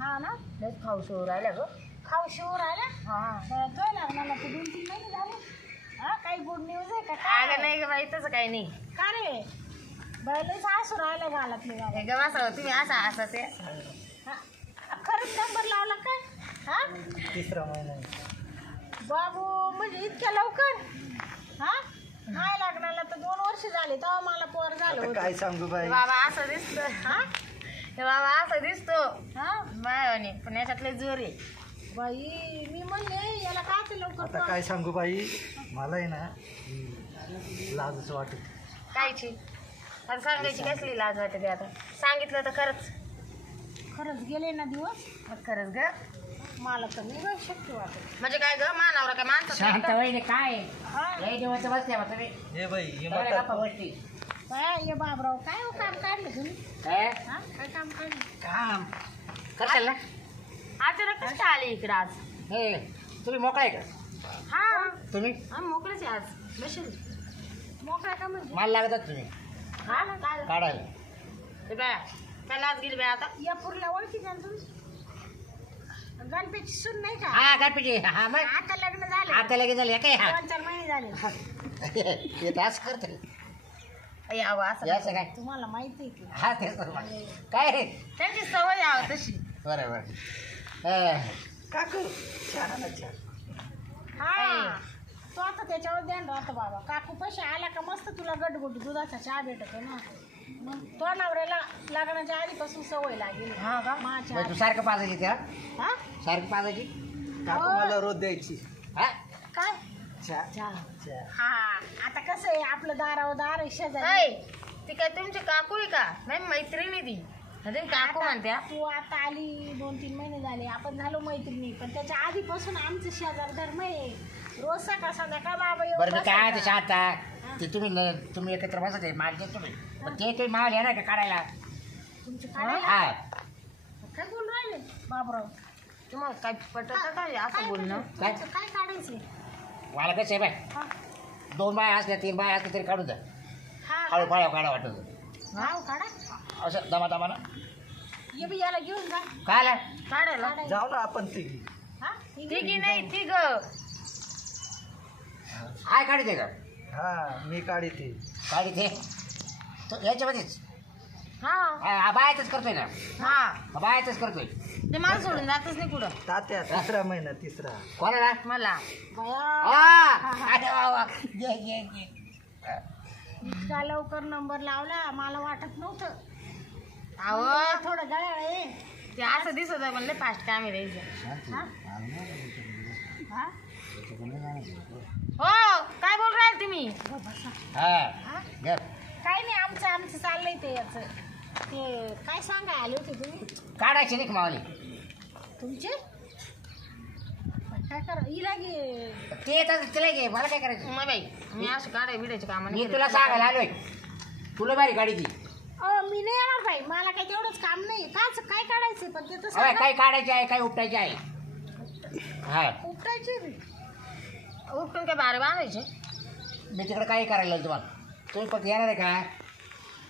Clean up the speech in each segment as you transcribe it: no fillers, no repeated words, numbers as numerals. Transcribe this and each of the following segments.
हा ना लय खाऊ शिव राहिला ग. खाऊ शिवर आला हा तो लग्नाला तर 2-3 महिने झाले. हा काही गुड न्यूज आहे का अगं काय नाही ग बाई तसं काही नाही. का रे बैलच असू राहिला घालत नाही हे ग बसा तुम्ही असं ते खरंच नंबर लावला काय हा 3रा महिना बाबू म्हणजे इतक्या लवकर हा नाही लग्नाला तर 2 वर्ष झाले तेव्हा मला पोर झालं आता होतं. काय सांगू बाई. बाबा असं दिसतो. हा हे बाबा असं दिसतो हा मायावानी पण याच्यातले जोर आहे. बाई मी म्हणले याला काय लवकर आता काय सांगू बाई मला आहे ना लाजच वाटत. कायची आता सांगायची कसली लाज वाटते आता. सांगितलं तर खरंच खरंच गेले ना दिवस मग खरंच ग. मला तर नाही बाई शक्य वाटत. म्हणजे काय ग मानावर काय माणसं शांत वहिनी काय हा लय दिवस बसल्या मग तुम्ही हे बाई हे तेवढ्या म्हातारं- गप्पा गोष्टी काय ये बाबराव काय हो काम काढलं तुम्ही काय हा काय काम काढलं काम करशाल ना अचानक कसं काय आले इकडं आज. हे तुम्ही मोकळा आहे का हा तुम्ही मोकळेच आहे आज बसेल. मोकळा का म्हणजे मला लागतात तुम्ही हा ना काय काढायला ते बाया काय लाज गेली बाय आता. या पुरला ओळखी द्या तुम्ही गणपती सून नाही का हा गणपती हा मग आता लग्न झालं आता लगेच झालं काय हा 2-4 महिने झाले हे तास करते यावं असं याचं काय तुम्हाला माहिती आहे की हा तेच तर मग. काय रे त्यांची सवय यावं तशी. बरं काकू छान ना छान. हा तो आता त्याच्यावर ध्यान राहतं बाबा काकू पैसे आला का मस्त तुला गटगुट दुधाचा चहा भेटतो ना मग तो नवऱ्याला लग्नाच्या आधीपासून सवय लागेल हा का माझ्या तू सारखं पाजायची त्या हा सारखी पाजायची काकू मला रोज द्यायची हा काय चहा चहा चहा. हा आता कसं आहे आपलं दारावर दार आहे शेजारी ऐ, ती काय तुमची काकू आहे का नाही मैत्रिणी ती तुम्ही काकू म्हणत्या. तू आता आली 2-3 महिने झाले आपण झालो मैत्रिणी पण त्याच्या आधीपासून आमचं शेजार धर्म आहे रोज सकाळ संध्याकाळ बाबा येऊन बरं मी काय ते बसायचा. शांता ते तुम्ही एकत्र बसत आहे माल देत तुम्ही पण ते तुम्ही माल येणार का काढायला तुमची काढायला हा काय बोलून राहिले बाबराव तुम्हाला काय पटत काय असं बोलणं. काय? तुमचं काय काढायचं मला कसं आहे बाय हा 2 बाया असल्या 3 बाया असल्या तरी काढून द्या हा हळू फाळ्या काढा वाटत नाव काढा असं दमादमानं ये बी याला घेऊन जा काय आला काढायला काढायला. जाऊ ना आपण तिघी. हा तिघी नाही तिघ. काय काढते का हा मी काढते. काढते तो याच्यामध्येच हा हा बायातच करतोय ना हा बायातच करतोय ते मला सोडून जातच नाही कुठं. तात्या 3रा महिना 3रा. कोणाला मला बया अरे वा वा ये. इतका लवकर नंबर लावला मला वाटत नव्हतं अहो थोडं गळ्या आहे ते असं दिसत म्हणले फास्ट काम आहे द्यायचं. हा हो काय बोल राहिले तुम्ही. हो, बसा. हा गप. काय नाही आमचं चाललंय ते याचं ते काय सांगा आले होते तुम्ही काढायची नाही का मावली तुमचे काय करा हिला घे ते तर तिला घे मला काय करायचं मग बाई मी असं काढाय बिडायचे काम मी तुला सांगायला आलोय तुला बारी गाडीची मी नाही येणार बाई मला काही तेवढंच काम नाही काच काय काढायचं पण ते तर अरे सांगा. काही काढायची आहे काही उपटायची आहे हा उपटायचे बी. उठून काय बारे बांधायचे. मी तिकडे काही करायला लावलं तुम्हाला तुम्ही फक्त येणार आहे का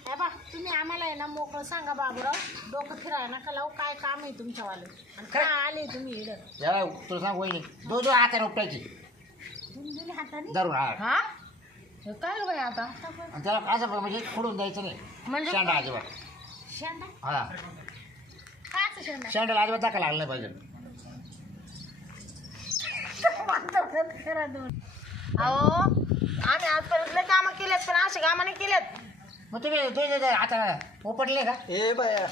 हे बा तुम्ही आम्हाला आहे ना मोकळं सांगा बाबूराव डोकं फिराय नका लावू काय काम आहे तुमच्यावालं आणि काय आले तुम्ही इकडं जेव्हा तुला सांग वहिनी 2 हाताने उपटायची दोन्ही हाताने धरून हा हा हे काय ग बाई आता आणि त्याला असं म्हणजे खोडून द्यायचं नाही म्हणजे शेंडा अजिबात शेंडा हा काच शेंडा शेंडाला अजिबात दाखवा लागलं नाही पाहिजे करा दोन अहो आम्ही आजपर्यंत लय कामं केलेत पण असे कामं नाही केलेत. मग तुम्ही आता उपटले का ए बाया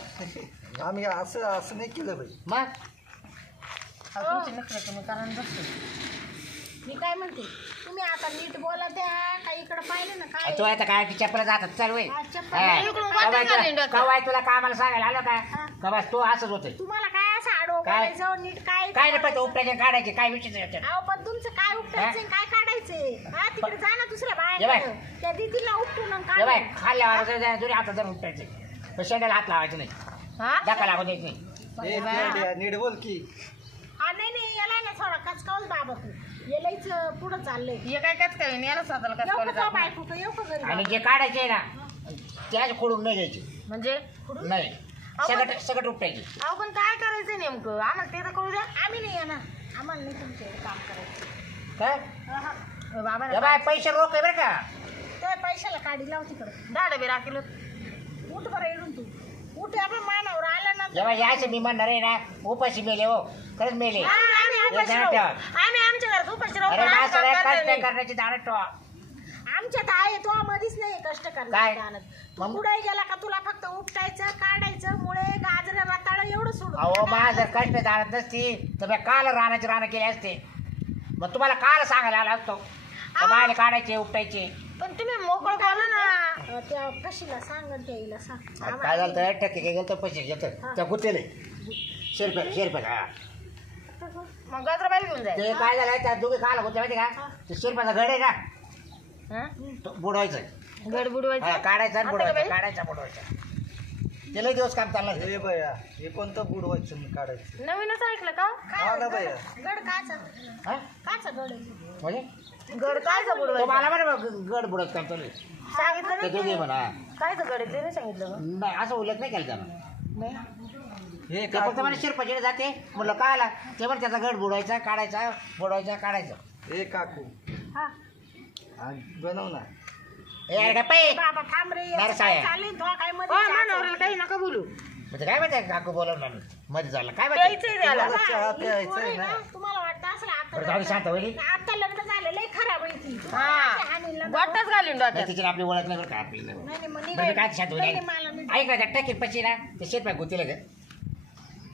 आम्ही असं नाही केलं बाई. मग तुमची नखरे तुम्ही कारण बसतो. मी काय म्हणते तुम्ही आता नीट बोला त्या काही इकडे पाहिलं ना काय तू आता काय चप्पल जातात चल वय हा, चप्पल इकडून वाटून घालीन डोक्यात. कवाय तुला कामाला सांगायला आलं हा. का बस तू असंच होतंय तुम्हाला काय असं आडो काय? बोलायचं नीट काय काय नाही पण उपटायचे काढायचे काय विषय याच्यात अहो पण तुमचं काय उपटायचं हा? काय काढायचंय हा तिकडे जा ना दुसऱ्या ये बाय. बाया त्या दिदीला उपटून आणि ये बाय काढ खाल्ल्यावर जुरी हातात जर उपटायचे पण शेंड्याला हात लावायचे नाही हा दाखवा लागू द्यायचं नाही ए तेवढ्या नीट बोल की. हा नाही याला ना थोडा कचकावूच बाबा तू यालाच पुढं चाललंय हे काय कच काय याला स्वतःला कच येऊ कॉलेज का बायको का येऊ का घरी आणि जे काढायचे आहे ना त्याच खोडून नाही घ्यायचे म्हणजे नाही सगळं उपटायचे अहो पण काय करायचं नेमकं आम्हाला ते तर कळू द्या. आम्ही नाही येणार, आम्हाला नाही तुमचे काम करायचं. काय हा. बाबा या बाय पैसे रोख आहे बरं का. ते पैशाला काढी लाव तिकडं. 10 डबे राखील. उठ बरं इडून तू. उठ आपण मानावर आला ना. जेव्हा यायचं मी म्हणणार आहे ना उपाशी मेले हो, खरंच मेले. आम्ही उपाशी हे राहू. ठेवा. आम्ही आमच्या घरात उपाशी राहू, अरे पण बा आम्ही सगळ्या काम करणार कष्ट नाही. करण्याची दारं ठेवा. आमच्यात आहे तो मधीच नाही कष्ट काय? करणार. तू मग? पुढे गेला का तुला फक्त उपटायचं काढायचं मुळे गाजर रताळ एवढं सोडून. अहो मा जर कष्ट दारत नसती तर मी काल रानाची रानं केली असते. मग तुम्हाला काल सांगायला आला असतो बायला काढायचे उपटायचे. पण तुम्ही मोकळ बोला ना. त्या कशीला सांग आणि त्या हिला सांग. काय झालं तर टक्के काय गेलं तर पैसे घेत त्या गुत्तेले शेरपे हा. मग गजराबाई घेऊन जाईल. ते काय झालं त्या दोघे खायला होते माहिती का. ते शेरपाचा गड आहे ना हा? तो बुडवायचं. गड बुडवायचं. हा, काढायचा आणि आता बुडवायचा बाई? काढायचा बुडवायचा. ते लय दिवस काम चाललं. हे बया हे कोणतं बुडवायचं आणि काढायचं. नवीनच ऐकलं का? हा ना बया. गड काचा हा? काचा गड आहे. म्हणजे गड कायचं तो बुडवायचं? मला बरं गड बुडत काम चालू आहे. सांगितलं ते दोघे नाही म्हणा कायचं गड आहे ते नाही सांगितलं का? नाही असं उल्लेख नाही केला त्यानं. हे ते फक्त मला शिरपाचीने जाते म्हणलं काय आला ते पण त्याचा गड बुडवायचा काढायचा बुडवायचा काढायचा. हे काकू हा. हा, बनव ना. ए अरे काय पाय बाबा थांब रे. याचं नरसाळ्या. काय चालली तो काय हो, मध्ये मानावरील काही नका बोलू. म्हणजे काय माहिती काकू बोलवणार मध्ये झालं काय माहिती. प्यायचंय त्याला. तुम्हाला चहा ही प्यायचा पोर आहे आहे ना. ना, तुम्हाला वाटतं असं बरं जाऊ दे, शांत आता होईल. आता लग्न झालं लय खराब आहे ती. हा गोटाच घालून नाही डोक्यात. तिची आपली ओळख नाही बरं का आपली. नाही नाही मग बरं काय शांत नाही, होईल मला नाही. ऐका त्या टॅकेट पची ना ते शेतपाय गुतीला ग.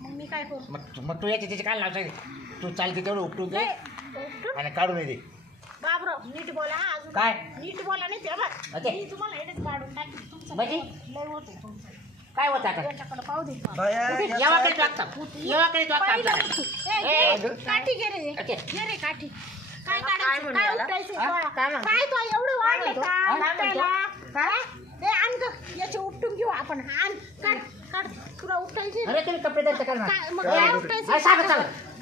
मग मी काय करू. मग तू याची त्याची काय लावसाय तू चालते तेवढं उपटून दे नाही, आणि काढून दे. बाबराव नीट बोला हा, अजून काय? नीट बोला नाही ते बघ. अते. मी तुम्हाला हेच काढून टाकी तुमचं म्हणजे? लय होते तुमचं. काय होतं आता याच्याकडे पाहू दे मला. बया येवाकडे तू आत्ता येवाकडे तू पहिलं आत्ता. उठू. ए, घे, काठी घे रे. ओके. घे रे काठी. काय काय काढायचं म्हणू काय याला? उपटायचं हा? तुला? काय म्हणतो? काय तो एवढं वाढलं म्हणतो? का काय उपटायला? म्हणतो? काय? ए, आण गं. याचे उपटून घेऊ आपण आण काढ काढ तुला उपटायची अरे तुम्ही कपडे द्यायचे का काय मग काय उपटायचं? सांग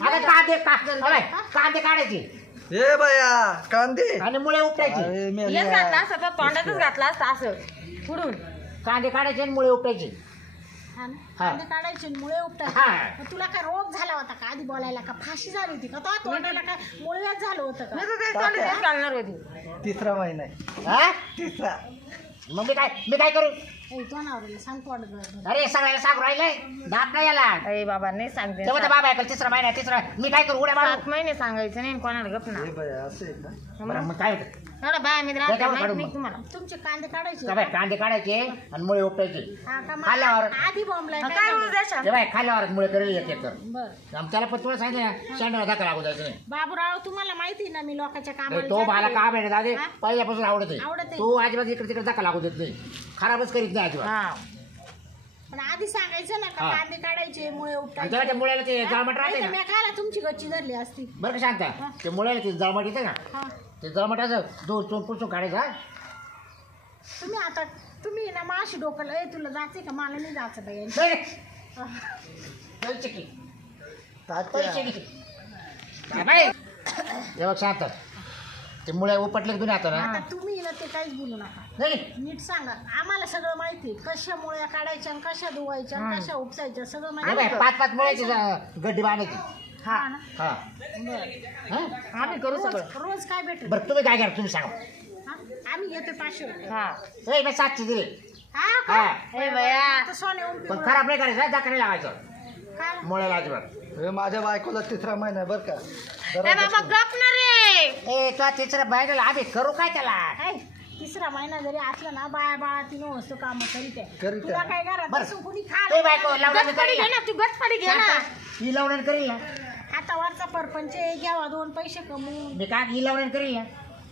अरे कांदे काढायचे हे बया कांदे. आणि मुळे उपटायचे. अरे मेले. हेच घातलं असतं तर तोंडातच घातलं असतं असं पुढून. कांदे काढायचे आणि मुळे उपटायचे. हा ना? हा. कांदे काढायचे आणि मुळे हा. उपटायचे. मग तुला काय रोग झाला होता का आधी बोलायला का फाशी झाली होती का तो तोंडाला काय मुळव्याध झालं होतं मी का तर तेच तोंडात तेच घालणार होती. तिसरा महिना आहे. हा? तिसरा. मग मी काय करू. ए, तो नवऱ्याला सांग तोंड गळत. अरे सगळ्याला सांगू राहिले दात नाही याला अरे बाबा नाही सांगते. तेव्हा तर बाबा ऐकल तिसरा महिना तिसरा मी काय करू उड्या मारू. 7 महिने सांगायचं नाही कोणाला गप ना. हे बया असं आहे का. बरं, मग काय होतं एवढा बाया मी त्याच्यावर माहित काढून नाही मग. तुम्हाला. तुमचे कांदे काढायचे का बाय कांदे काढायचे आणि मुळे उपटायचे. हा का? मग खाल्ल्यावर. आधी बॉम्बलाय मग काय होऊ द्यायच्या? ते बाय खाल्ल्यावर मुळे करेल एक एक तर बर त्याला पण तुला सांगितलं ना शेंडा दाखल लागू द्यायचं नाही. बाबूराव तुम्हाला माहिती आहे ना मी लोकांच्या कामाला तो मला जाते. काम आहे दादे हा? पहिल्यापासून आवडत आवडत आहे. आहे. तू अजिबात इकडे तिकडे दाखल लागू देत नाही खराबच करीत नाही अजिबात. हा पण आधी सांगायचं ना का हा. कांदे काढायचे मुळे आणि उपटायचे तेव्हा त्या मुळ्याला ते जाळमट राहते नाही तर ना मी खायला तुमची गच्ची धरली असती बरं का शांत ते मुळ्याला ते जाळमट येते ना हा ते जाळमट असं दोन चोन पुसून काढायचं हा? तुम्ही आता तुम्ही ना माशी डोकं ए तुला जायचे का मला नाही जायचं बाई नाही रे. पैसे घे. पैसे तात्या. घे. काय बाई? हे बघ शांत ते मुळे उपटले की तुम्ही आता ना आता तुम्ही ना ते काहीच बोलू नका नाही नीट सांगा आम्हाला सगळं माहिती आहे कशा मुळ्या काढायच्या आणि कशा धुवायच्या आणि कशा उपसायच्या सगळं नाही माहिती बाई आहे. 5-5 मुळ्याची गड्डी बांधायची. हा ना हा बरं हा? आम्ही करू सगळं. रोज काय भेटेल बरं तुम्ही काय करा तुम्ही सांगा. हा? आम्ही घेतो 500 रुपये हा ए मी 700 दिले हा हा का? ए बया आता सोने येऊन पण पिवळं. खराब नाही करायचं दाखल नाही लावायचं काय? मुळ्याला अजिबात. हे माझ्या बायकोला तिसरा महिना आहे बरं का. ए जरा बाबा गप ना रे. ए तो तिसरा बायला आम्ही करू काय त्याला. काय? तिसरा महिना जरी असला ना बाया बाळा तिनं वस्तू काम करीत आहे करीत तुला आहे. काय घरात बरं. बसून कुणी ते बायको खा लावणार गटफडी घे ना तू गटफडी घे ना. ही लावणार करील ना हातावरचा परपंच आहे, घ्यावा 2 पैसे कमवून मी काय ही लावणार करील ना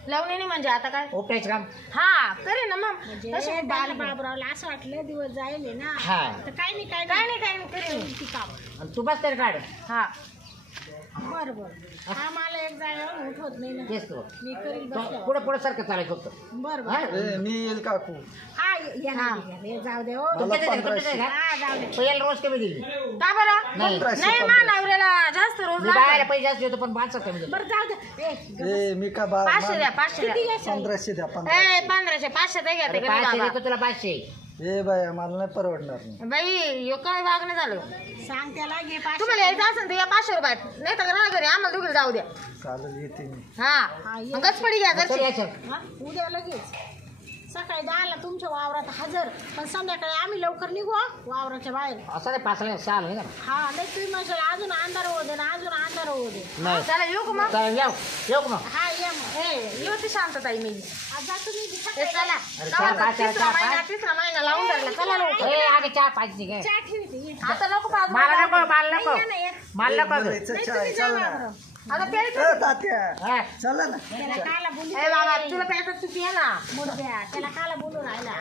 लावणी नाही म्हणजे आता काय. उपटायचं काम. हा करे ना मग म्हणजे तशी बाल बाबरावला असं वाटलं दिवस जायले ना हा. तर काय नाही काय नाही करेन. ती काम आणि तू बस तरी काढ हा बरं बरं हा मला एक जागेवर उठवत नाही ना तेच तो मी करील बसल्यावर. पुढे पुढे सारखं चालायचं फक्त. बरं हा? बरं ए, मी येईल काकू. हा ये ना, ये जाऊ दे हो तुमच्या तिथे- तुमच्या तिथे का? हा जाऊ दे तो याला रोज कमी दिली का बरं नाही. नाही मा नवऱ्याला जास्त रोज मी बायला लागत. पैसे जास्त देतो पण माणसं कमी देतो. बरं जाऊ दे ए मी का बा 500 द्या 500 द्या. किती घ्यायचं? 1500 द्या 1500. ए 1500 500 द्या घ्या ते अरे कधी 500 बाबा. देतो तुला 500 ए बाया मला नाही परवडणार नाही. बाई ह्यो काय वागणं झालं. सांग त्याला घे तुम्हाला यायचं असेल तर या 500 रुपयात, नाही तर राहा घरी, आम्हाला दोघीला जाऊ द्या. चालेल येते मी. हा मग गचपडी घ्या कधी घरची. यायचं? हा, उद्या लगेच सकाळी 10ला तुमच्या वावरात हजर, पण संध्याकाळी आम्ही लवकर निघू हा, वावराच्या बाहेर. असं नाही 5 साल होईल ना. हा नाही तुम्ही म्हणशाल अजून अंधार होऊ दे ना, अजून अंधार होऊ दे. नाही चला येऊ का मग. चला येऊ का मग. हा ये मग. येऊ ती शांतताई मी. आज जा तुम्ही हे सकाळी. चला अरे गावात चहा, चहा, तिसरा चहा, महिना, तिसरा महिना लावून धरला. चला लवकर. ए आगे चहा पाहिजे काय. चहा ठेवते ये. आता नको पाच मला नको मला नको नाही, ये ना, ये. मला नको मला इथं नाही, चाय तुम्ही जा चल ना. वावरात. आता प्यायचं. ए, तात्या हा. चला ना. त्याला काला बोलू ए बाबा तुला प्यायचं तू पिया ना. मुडद्या त्याला काला बोलू राहिला.